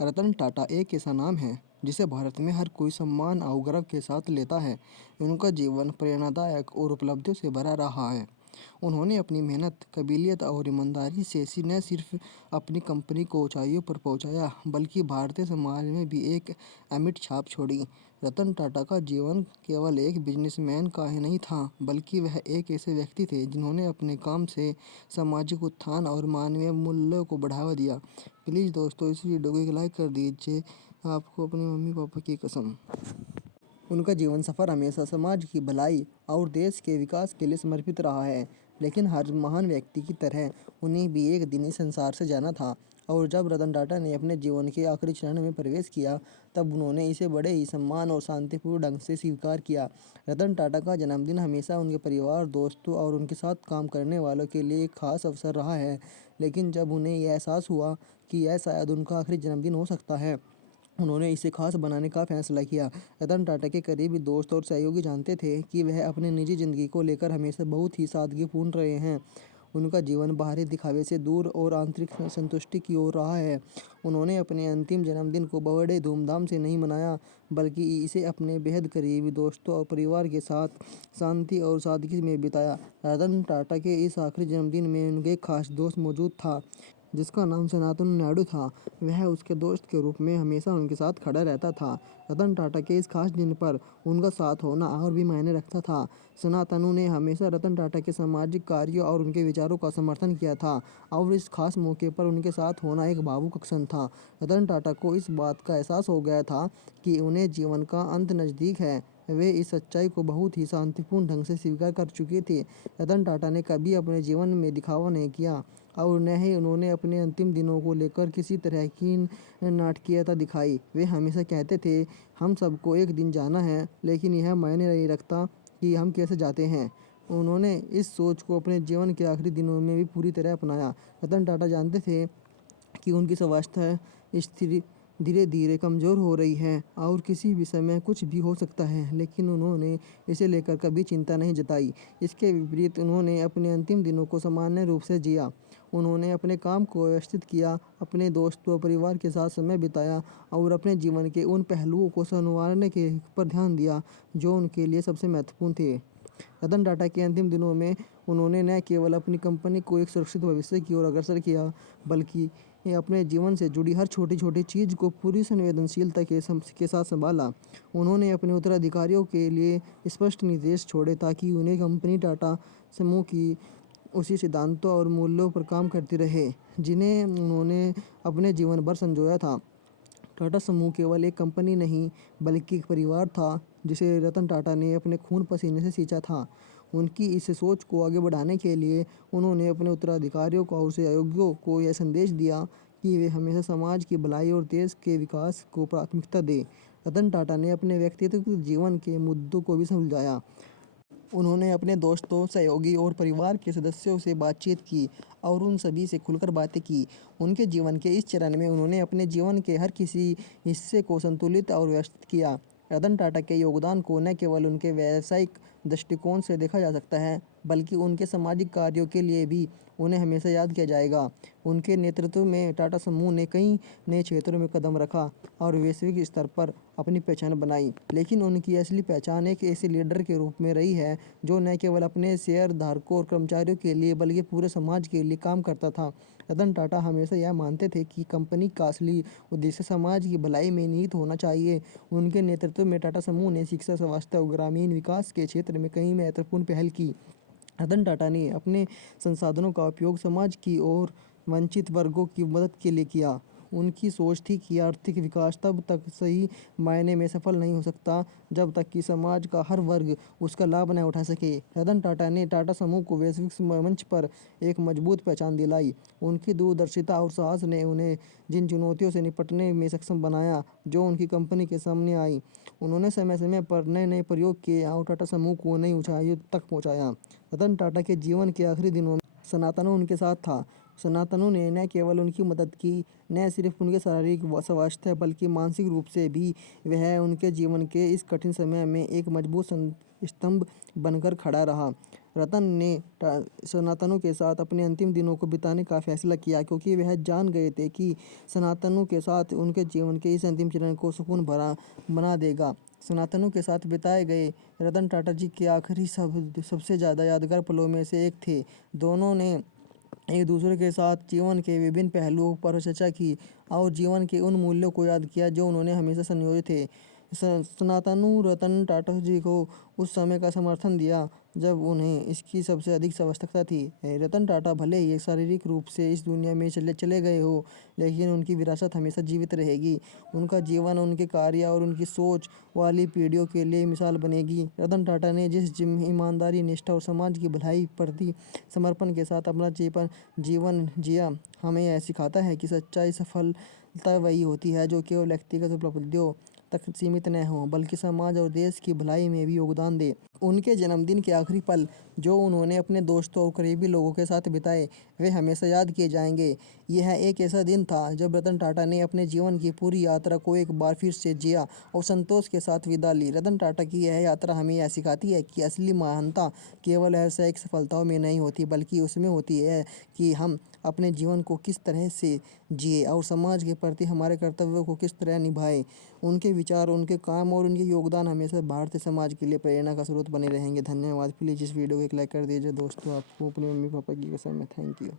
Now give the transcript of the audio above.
रतन टाटा एक ऐसा नाम है जिसे भारत में हर कोई सम्मान और गर्व के साथ लेता है। उनका जीवन प्रेरणादायक और उपलब्धियों से भरा रहा है। उन्होंने अपनी मेहनत, काबिलियत और ईमानदारी से न सिर्फ अपनी कंपनी को ऊंचाइयों पर पहुंचाया, बल्कि भारतीय समाज में भी एक अमिट छाप छोड़ी। रतन टाटा का जीवन केवल एक बिजनेसमैन का ही नहीं था, बल्कि वह एक ऐसे व्यक्ति थे जिन्होंने अपने काम से सामाजिक उत्थान और मानवीय मूल्यों को बढ़ावा दिया। प्लीज़ दोस्तों, इस वीडियो को एक लाइक कर दीजिए, आपको अपने मम्मी पापा की कसम। उनका जीवन सफ़र हमेशा समाज की भलाई और देश के विकास के लिए समर्पित रहा है। लेकिन हर महान व्यक्ति की तरह उन्हें भी एक दिन इस संसार से जाना था, और जब रतन टाटा ने अपने जीवन के आखिरी चरण में प्रवेश किया, तब उन्होंने इसे बड़े ही सम्मान और शांतिपूर्ण ढंग से स्वीकार किया। रतन टाटा का जन्मदिन हमेशा उनके परिवार, दोस्तों और उनके साथ काम करने वालों के लिए एक खास अवसर रहा है। लेकिन जब उन्हें यह एहसास हुआ कि यह शायद उनका आखिरी जन्मदिन हो सकता है, उन्होंने इसे खास बनाने का फैसला किया। रतन टाटा के करीबी दोस्त और सहयोगी जानते थे कि वह अपनी निजी ज़िंदगी को लेकर हमेशा बहुत ही सादगीपूर्ण रहे हैं। उनका जीवन बाहरी दिखावे से दूर और आंतरिक संतुष्टि की ओर रहा है। उन्होंने अपने अंतिम जन्मदिन को बड़े धूमधाम से नहीं मनाया, बल्कि इसे अपने बेहद करीबी दोस्तों और परिवार के साथ शांति और सादगी में बिताया। रतन टाटा के इस आखिरी जन्मदिन में उनके एक खास दोस्त मौजूद था, जिसका नाम सनातन नायडू था। वह उसके दोस्त के रूप में हमेशा उनके साथ खड़ा रहता था। रतन टाटा के इस खास दिन पर उनका साथ होना और भी मायने रखता था। सनातनु ने हमेशा रतन टाटा के सामाजिक कार्यों और उनके विचारों का समर्थन किया था, और इस खास मौके पर उनके साथ होना एक भावुक क्षण था। रतन टाटा को इस बात का एहसास हो गया था कि उन्हें जीवन का अंत नज़दीक है। वे इस सच्चाई को बहुत ही शांतिपूर्ण ढंग से स्वीकार कर चुके थे। रतन टाटा ने कभी अपने जीवन में दिखावा नहीं किया, और न ही उन्होंने अपने अंतिम दिनों को लेकर किसी तरह की नाटकीयता दिखाई। वे हमेशा कहते थे, हम सबको एक दिन जाना है, लेकिन यह मायने नहीं रखता कि हम कैसे जाते हैं। उन्होंने इस सोच को अपने जीवन के आखिरी दिनों में भी पूरी तरह अपनाया। रतन टाटा जानते थे कि उनकी स्वास्थ्य स्थिति धीरे धीरे कमज़ोर हो रही है और किसी भी समय कुछ भी हो सकता है, लेकिन उन्होंने इसे लेकर कभी चिंता नहीं जताई। इसके विपरीत उन्होंने अपने अंतिम दिनों को सामान्य रूप से जिया। उन्होंने अपने काम को व्यवस्थित किया, अपने दोस्तों और परिवार के साथ समय बिताया और अपने जीवन के उन पहलुओं को संवारने के पर ध्यान दिया जो उनके लिए सबसे महत्वपूर्ण थे। रतन टाटा के अंतिम दिनों में उन्होंने न केवल अपनी कंपनी को एक सुरक्षित भविष्य की ओर अग्रसर किया, बल्कि अपने जीवन से जुड़ी हर छोटी छोटी चीज़ को पूरी संवेदनशीलता के साथ संभाला। उन्होंने अपने उत्तराधिकारियों के लिए स्पष्ट निर्देश छोड़े, ताकि उन्हें कंपनी टाटा समूह की उसी सिद्धांतों और मूल्यों पर काम करती रहे जिन्हें उन्होंने अपने जीवन भर संजोया था। टाटा समूह केवल एक कंपनी नहीं, बल्कि एक परिवार था जिसे रतन टाटा ने अपने खून पसीने से सींचा था। उनकी इस सोच को आगे बढ़ाने के लिए उन्होंने अपने उत्तराधिकारियों को और सहयोगियों को यह संदेश दिया कि वे हमेशा समाज की भलाई और देश के विकास को प्राथमिकता दें। रतन टाटा ने अपने व्यक्तित्व जीवन के मुद्दों को भी सुलझाया। उन्होंने अपने दोस्तों, सहयोगी और परिवार के सदस्यों से बातचीत की और उन सभी से खुलकर बातें की। उनके जीवन के इस चरण में उन्होंने अपने जीवन के हर किसी हिस्से को संतुलित और व्यवस्थित किया। रतन टाटा के योगदान को न केवल उनके व्यावसायिक दृष्टिकोण से देखा जा सकता है, बल्कि उनके सामाजिक कार्यों के लिए भी उन्हें हमेशा याद किया जाएगा। उनके नेतृत्व में टाटा समूह ने कई नए क्षेत्रों में कदम रखा और वैश्विक स्तर पर अपनी पहचान बनाई। लेकिन उनकी असली पहचान एक ऐसे लीडर के रूप में रही है जो न केवल अपने शेयरधारकों और कर्मचारियों के लिए, बल्कि पूरे समाज के लिए काम करता था। रतन टाटा हमेशा यह मानते थे कि कंपनी का असली उद्देश्य समाज की भलाई में निहित होना चाहिए। उनके नेतृत्व में टाटा समूह ने शिक्षा, स्वास्थ्य और ग्रामीण विकास के क्षेत्र में कई महत्वपूर्ण पहल की। रतन टाटा ने अपने संसाधनों का उपयोग समाज की और वंचित वर्गों की मदद के लिए किया। उनकी सोच थी कि आर्थिक विकास तब तक सही मायने में सफल नहीं हो सकता जब तक कि समाज का हर वर्ग उसका लाभ न उठा सके। रतन टाटा ने टाटा समूह को वैश्विक मंच पर एक मजबूत पहचान दिलाई। उनकी दूरदर्शिता और साहस ने उन्हें जिन चुनौतियों से निपटने में सक्षम बनाया जो उनकी कंपनी के सामने आई, उन्होंने समय समय पर नए नए प्रयोग किए और टाटा समूह को नई ऊंचाइयों तक पहुंचाया। रतन टाटा के जीवन के आखिरी दिनों में सनातनु उनके साथ था। सनातनों ने न केवल उनकी मदद की, न सिर्फ उनके शारीरिक स्वास्थ्य बल्कि मानसिक रूप से भी वह उनके जीवन के इस कठिन समय में एक मजबूत स्तंभ बनकर खड़ा रहा। रतन ने सनातनों के साथ अपने अंतिम दिनों को बिताने का फैसला किया, क्योंकि वह जान गए थे कि सनातनों के साथ उनके जीवन के इस अंतिम चरण को सुकून भरा बना देगा। सनातनों के साथ बिताए गए रतन टाटा जी के आखिरी सबसे ज़्यादा यादगार पलों में से एक थे। दोनों ने एक दूसरे के साथ जीवन के विभिन्न पहलुओं पर चर्चा की और जीवन के उन मूल्यों को याद किया जो उन्होंने हमेशा संयोजित थे। सनातनु रतन टाटा जी को उस समय का समर्थन दिया जब उन्हें इसकी सबसे अधिक आवश्यकता थी। रतन टाटा भले ही शारीरिक रूप से इस दुनिया में चले गए हो, लेकिन उनकी विरासत हमेशा जीवित रहेगी। उनका जीवन उनके कार्य और उनकी सोच वाली पीढ़ियों के लिए मिसाल बनेगी। रतन टाटा ने जिस ईमानदारी, निष्ठा और समाज की भलाई प्रति समर्पण के साथ अपना जीवन जिया, हमें यह सिखाता है कि सच्चाई सफलता वही होती है जो केवल व्यक्तिगत उपलब्धियों तक सीमित न हो, बल्कि समाज और देश की भलाई में भी योगदान दे। उनके जन्मदिन के आखिरी पल जो उन्होंने अपने दोस्तों और करीबी लोगों के साथ बिताए, वे हमेशा याद किए जाएंगे। यह एक ऐसा दिन था जब रतन टाटा ने अपने जीवन की पूरी यात्रा को एक बार फिर से जिया और संतोष के साथ विदा ली। रतन टाटा की यह यात्रा हमें यह सिखाती है कि असली महानता केवल व्यावसायिक सफलताओं में नहीं होती, बल्कि उसमें होती है कि हम अपने जीवन को किस तरह से जिए और समाज के प्रति हमारे कर्तव्यों को किस तरह निभाए। उनके विचार, उनके काम और उनके योगदान हमेशा भारतीय समाज के लिए प्रेरणा का स्रोत बने रहेंगे। धन्यवाद। प्लीज़ इस वीडियो को एक लाइक कर दीजिए दोस्तों। आपको अपने मम्मी पापा की कसम है। Thank you.